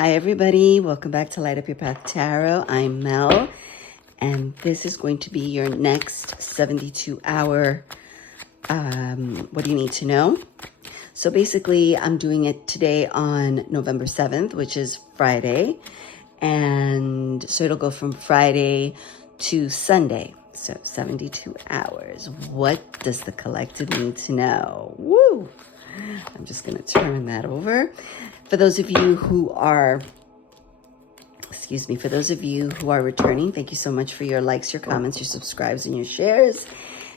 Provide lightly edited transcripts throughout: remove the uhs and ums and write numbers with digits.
Hi, everybody. Welcome back to Light Up Your Path Tarot. I'm Mel, and this is going to be your next 72-hour what do you need to know? So basically, I'm doing it today on November 7th, which is Friday. And so it'll go from Friday to Sunday. So 72 hours. What does the collective need to know? Woo! I'm just going to turn that over. For those of you who are, for those of you who are returning, thank you so much for your likes, your comments, your subscribes, and your shares.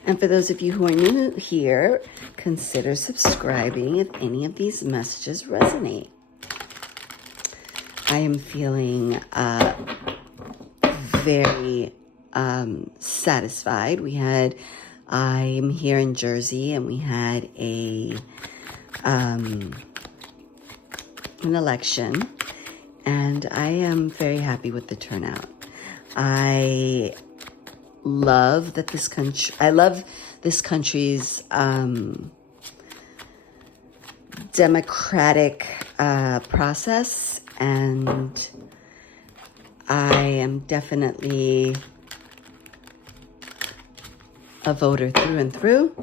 And for those of you who are new here, consider subscribing if any of these messages resonate. I am feeling very satisfied. I'm here in Jersey, and we had an election, and I am very happy with the turnout. I love this country's democratic process, and I am definitely a voter through and through,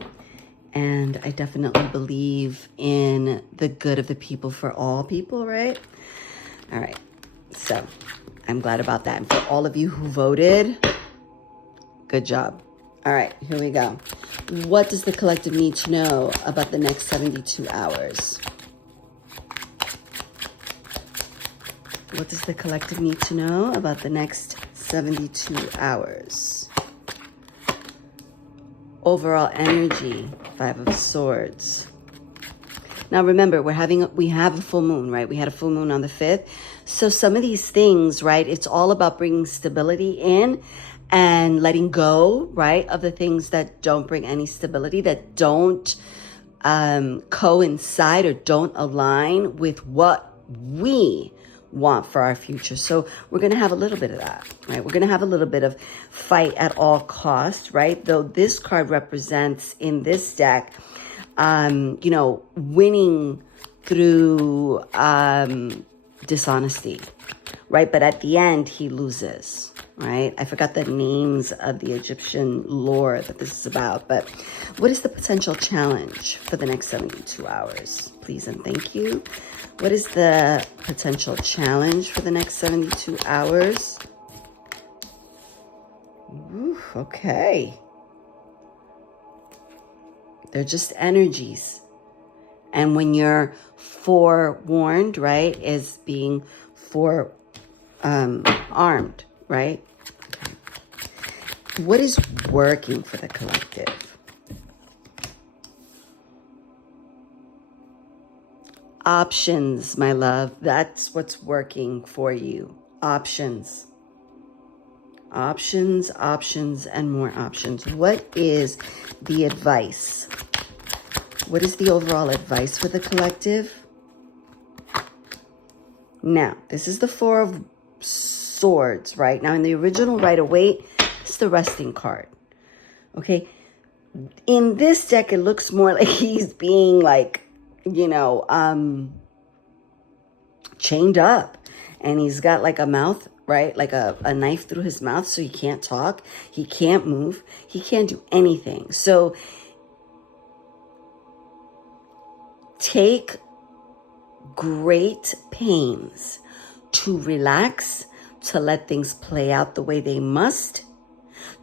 and I definitely believe in the good of the people for all people, right? All right, so I'm glad about that. And for all of you who voted, good job. All right, here we go. What does the collective need to know about the next 72 hours? What does the collective need to know about the next 72 hours? Overall energy, 5 of Swords. Now remember, we have a full moon, right? We had a full moon on the 5th. So some of these things, right, it's all about bringing stability in and letting go, right, of the things that don't bring any stability, that don't coincide or don't align with what we want for our future. So we're going to have a little bit of that, right? We're going to have a little bit of fight at all costs, right? Though this card represents in this deck, winning through dishonesty, right? But at the end, he loses, right? I forgot the names of the Egyptian lore that this is about, but what is the potential challenge for the next 72 hours? Please and thank you. What is the potential challenge for the next 72 hours? Ooh, okay. They're just energies. And when you're forewarned, right, is being armed, right? Okay. What is working for the collective? Options, my love. That's what's working for you. Options. Options, options, and more options. What is the advice? What is the overall advice for the collective? Now, this is the 4 of Swords, right? Now, in the original Rider-Waite, it's the resting card. Okay? In this deck, it looks more like he's being chained up. And he's got like a mouth, right? Like a knife through his mouth, so he can't talk. He can't move. He can't do anything. So take great pains to relax, to let things play out the way they must,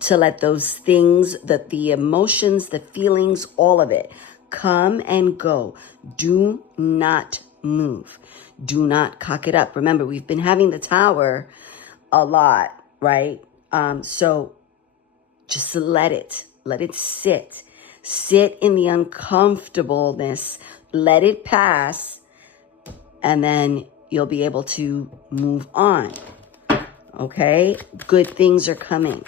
to let those things, that the emotions, the feelings, all of it come and go. Do not move. Do not cock it up. Remember, we've been having the Tower a lot, right? So just let it sit. Sit in the uncomfortableness. Let it pass, and then you'll be able to move on. Okay? Good things are coming.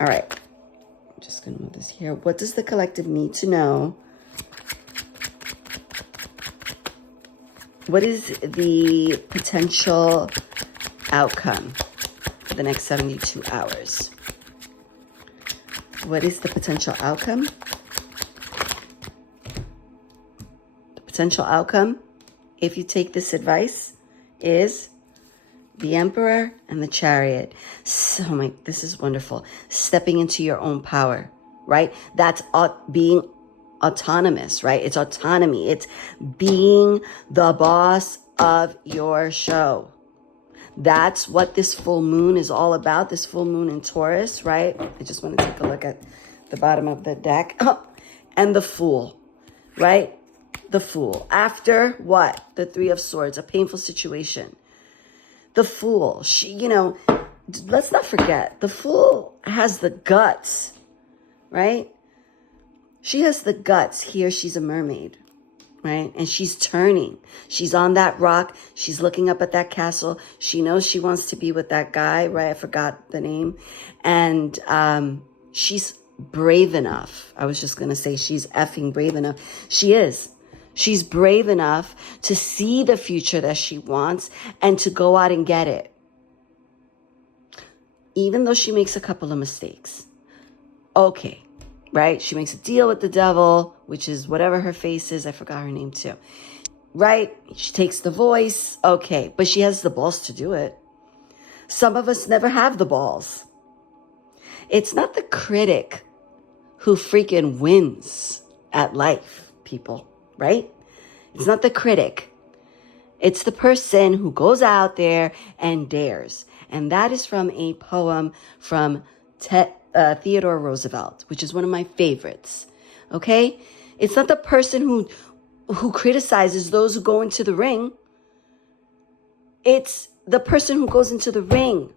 All right. I'm just going to move this here. What does the collective need to know? What is the potential outcome for the next 72 hours? What is the potential outcome? The potential outcome, if you take this advice, is the Emperor and the Chariot. So, this is wonderful. Stepping into your own power, right? That's being autonomous, right? It's autonomy. It's being the boss of your show. That's what this full moon is all about. This full moon in Taurus, right? I just want to take a look at the bottom of the deck. Oh, and the Fool, right? The Fool. After what? The Three of Swords, a painful situation. The Fool, let's not forget, the Fool has the guts, right? She has the guts. Here, she's a mermaid, right? And she's turning. She's on that rock. She's looking up at that castle. She knows she wants to be with that guy, right? I forgot the name. And she's brave enough. I was just going to say she's effing brave enough. She is. She's brave enough to see the future that she wants and to go out and get it. Even though she makes a couple of mistakes. Okay, right? She makes a deal with the devil, which is whatever her face is. I forgot her name too. Right? She takes the voice. Okay, but she has the balls to do it. Some of us never have the balls. It's not the critic who freaking wins at life, people. Right? It's not the critic. It's the person who goes out there and dares. And that is from a poem from Theodore Roosevelt, which is one of my favorites. Okay? It's not the person who criticizes those who go into the ring. It's the person who goes into the ring.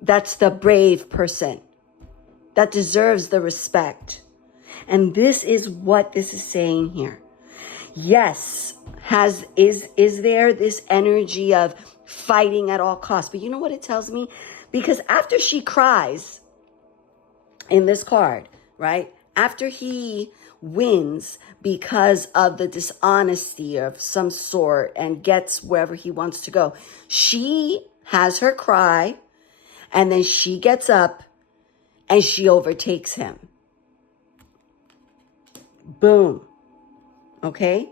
That's the brave person that deserves the respect. And this is what this is saying here. Yes, is there this energy of fighting at all costs? But you know what it tells me? Because after she cries in this card, right? After he wins because of the dishonesty of some sort and gets wherever he wants to go, she has her cry and then she gets up and she overtakes him. Boom. Okay?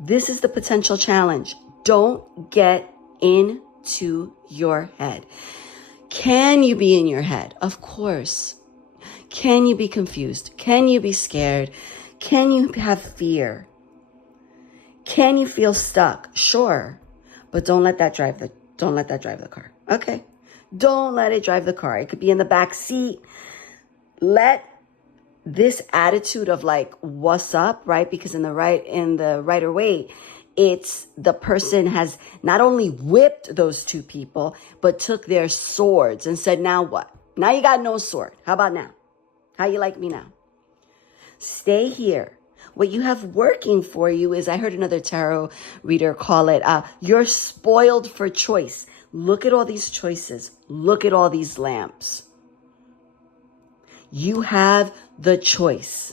This is the potential challenge. Don't get into your head. Can you be in your head? Of course. Can you be confused? Can you be scared? Can you have fear? Can you feel stuck? Sure. But don't let that drive the car. Okay? Don't let it drive the car. It could be in the back seat. Let this attitude of like, what's up, right? Because in the Rider Waite, it's the person has not only whipped those two people, but took their swords and said, now what? Now you got no sword. How about now? How you like me now? Stay here. What you have working for you is, I heard another tarot reader call it, you're spoiled for choice. Look at all these choices. Look at all these lamps. You have the choice,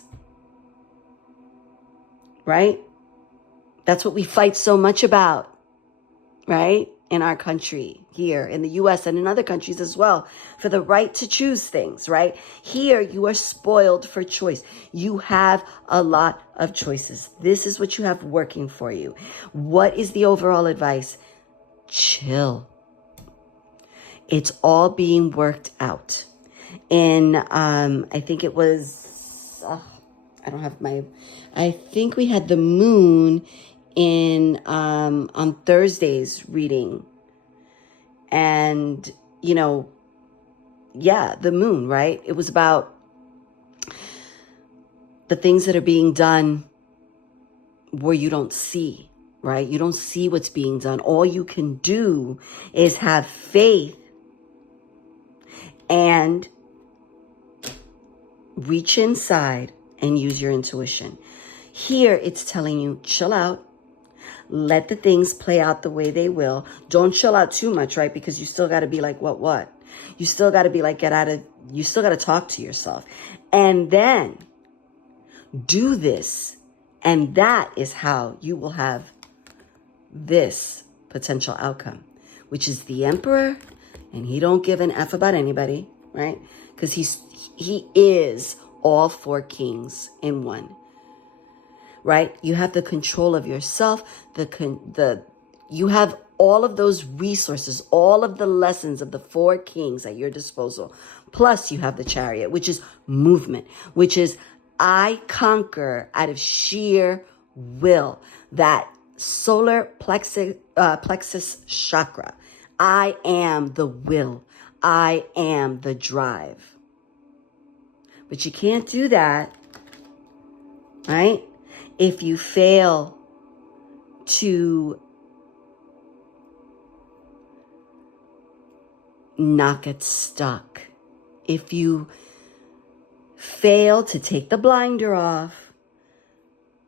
right? That's what we fight so much about, right? In our country, here in the US and in other countries as well, for the right to choose things, right? Here, you are spoiled for choice. You have a lot of choices. This is what you have working for you. What is the overall advice? Chill. It's all being worked out. In, I think it was, I think we had the moon in, on Thursday's reading. And, the moon, right? It was about the things that are being done where you don't see, right? You don't see what's being done. All you can do is have faith and reach inside and use your intuition. Here, it's telling you, chill out. Let the things play out the way they will. Don't chill out too much, right? Because you still got to be like, what? You still got to be like, you still got to talk to yourself. And then do this. And that is how you will have this potential outcome, which is the Emperor. And he don't give an F about anybody, right? Because he is all four kings in one. right? You have the control of yourself, you have all of those resources, all of the lessons of the four kings at your disposal. Plus you have the chariot, which is movement, which is I conquer out of sheer will, that solar plexus chakra. I am the will. I am the drive. But you can't do that, right? If you fail to not get stuck, if you fail to take the blinder off,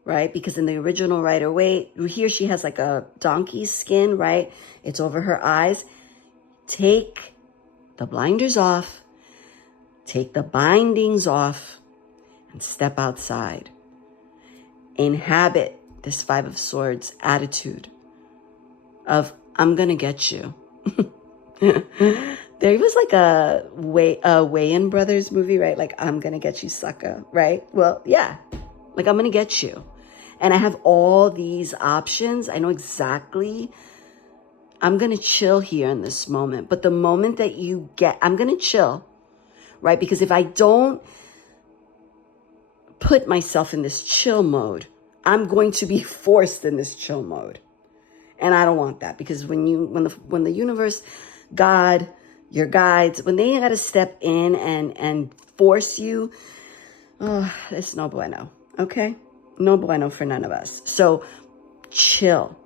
right? Because in the original Rider-Waite, here she has like a donkey's skin, right? It's over her eyes. Take the blinders off, take the bindings off, and step outside. Inhabit this Five of Swords attitude of, I'm gonna get you. There was like a Wayans Brothers movie, right? Like, I'm gonna get you, sucker, right? Well, yeah, like, I'm gonna get you. And I have all these options. I know exactly. I'm gonna chill here in this moment. But the moment that I'm gonna chill, right? Because if I don't put myself in this chill mode, I'm going to be forced in this chill mode. And I don't want that, because when the universe, God, your guides, when they got to step in and force you, oh, it's no bueno, okay? No bueno for none of us. So chill.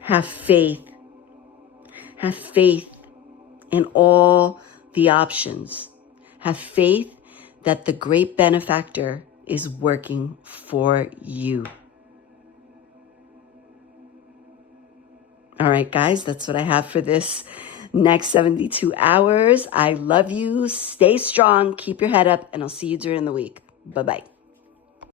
Have faith. Have faith in all the options. Have faith that the great benefactor is working for you. All right, guys, that's what I have for this next 72 hours. I love you. Stay strong. Keep your head up, and I'll see you during the week. Bye-bye.